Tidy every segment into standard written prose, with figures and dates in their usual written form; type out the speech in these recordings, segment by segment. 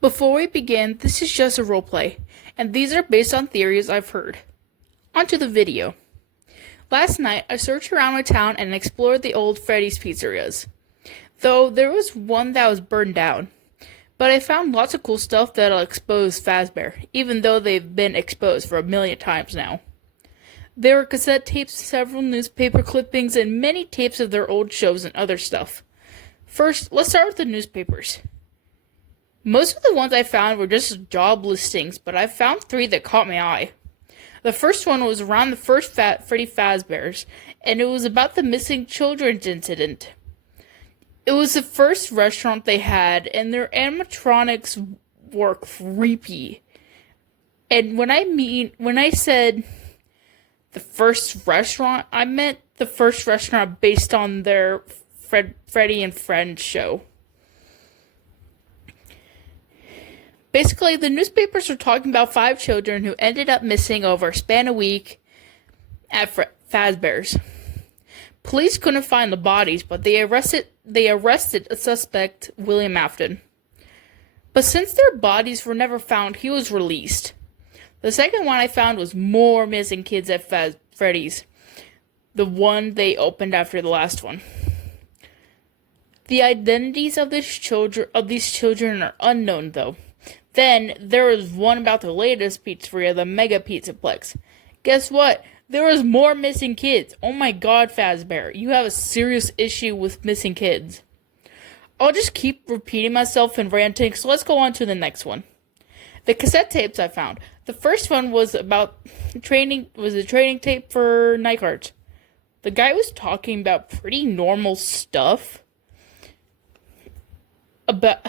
Before we begin, this is just a roleplay, and these are based on theories I've heard. Onto the video. Last night, I searched around my town and explored the old Freddy's pizzerias. Though there was one that was burned down. But I found lots of cool stuff that'll expose Fazbear, even though they've been exposed for 1,000,000 times now. There were cassette tapes, several newspaper clippings, and many tapes of their old shows and other stuff. First, let's start with the newspapers. Most of the ones I found were just job listings, but I found 3 that caught my eye. The first one was around the first Freddy Fazbears, and it was about the missing children's incident. It was the first restaurant they had, and their animatronics were creepy. And when I said the first restaurant, I meant the first restaurant based on their Freddy and Friends show. Basically, the newspapers were talking about 5 children who ended up missing over a span of a week at Fazbear's. Police couldn't find the bodies, but they arrested a suspect, William Afton. But since their bodies were never found, he was released. The second one I found was more missing kids at Freddy's, the one they opened after the last one. The identities of these children are unknown, though. Then, there was one about the latest pizzeria, the Mega Pizzaplex. Guess what? There was more missing kids. Oh my god, Fazbear. You have a serious issue with missing kids. I'll just keep repeating myself and ranting, so let's go on to the next one. The cassette tapes I found. The first one was about a training tape for night guards. The guy was talking about pretty normal stuff. But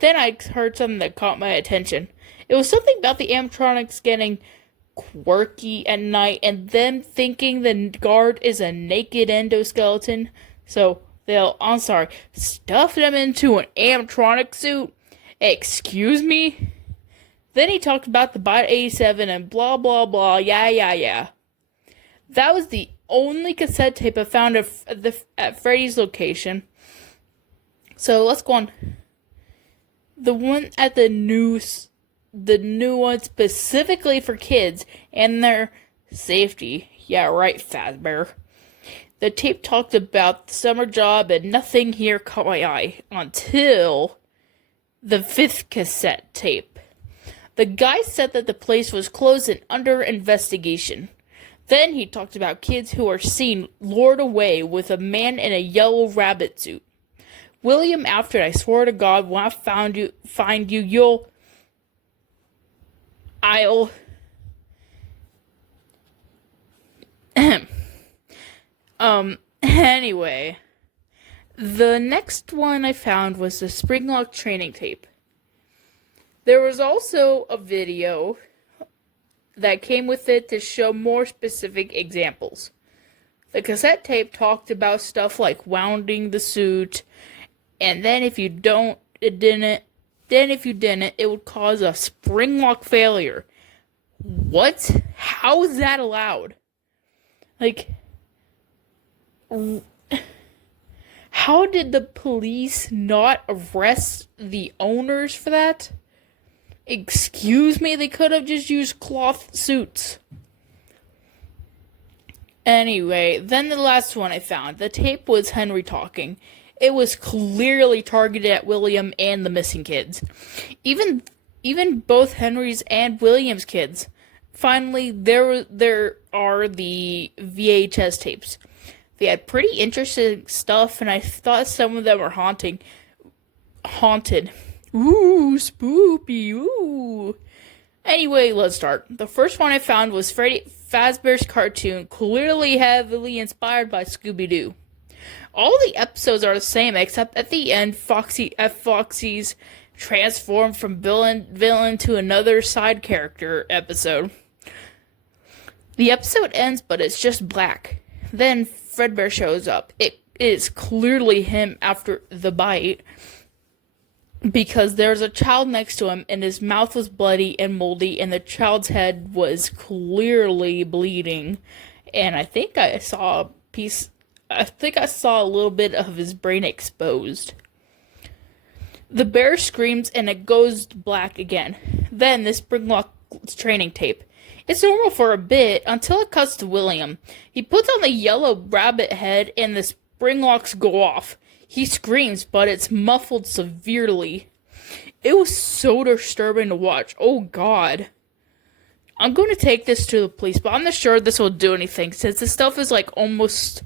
then I heard something that caught my attention. It was something about the animatronics getting quirky at night and them thinking the guard is a naked endoskeleton. So they'll, stuff them into an animatronic suit. Excuse me? Then he talked about the Bot 87 and blah blah blah, yeah. That was the only cassette tape I found at Freddy's location. So let's go on. The one at the new one specifically for kids and their safety. Yeah, right, Fazbear. The tape talked about the summer job and nothing here caught my eye until the 5th cassette tape. The guy said that the place was closed and under investigation. Then he talked about kids who are seen lured away with a man in a yellow rabbit suit. William Afton, I swear to God, when I find you, I'll anyway. The next one I found was the Springlock training tape. There was also a video that came with it to show more specific examples. The cassette tape talked about stuff like wounding the suit, and then if you didn't, it would cause a spring lock failure. What? How is that allowed? How did the police not arrest the owners for that? Excuse me, they could have just used cloth suits. Anyway, then the last one I found. The tape was Henry talking. It was clearly targeted at William and the missing kids. Even both Henry's and William's kids. Finally, there are the VHS tapes. They had pretty interesting stuff, and I thought some of them were haunted. Ooh, spoopy, ooh. Anyway, let's start. The first one I found was Freddy Fazbear's cartoon, clearly heavily inspired by Scooby-Doo. All the episodes are the same, except at the end, Foxy's transformed from villain to another side character episode. The episode ends, but it's just black. Then Fredbear shows up. It is clearly him after the bite, because there's a child next to him, and his mouth was bloody and moldy, and the child's head was clearly bleeding. And I think I saw a little bit of his brain exposed. The bear screams and it goes black again. Then the Springlock training tape. It's normal for a bit until it cuts to William. He puts on the yellow rabbit head and the spring locks go off. He screams, but it's muffled severely. It was so disturbing to watch. Oh god. I'm going to take this to the police, but I'm not sure this will do anything since this stuff is like almost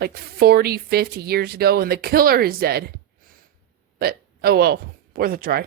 like 40, 50 years ago and the killer is dead. But, oh well, worth a try.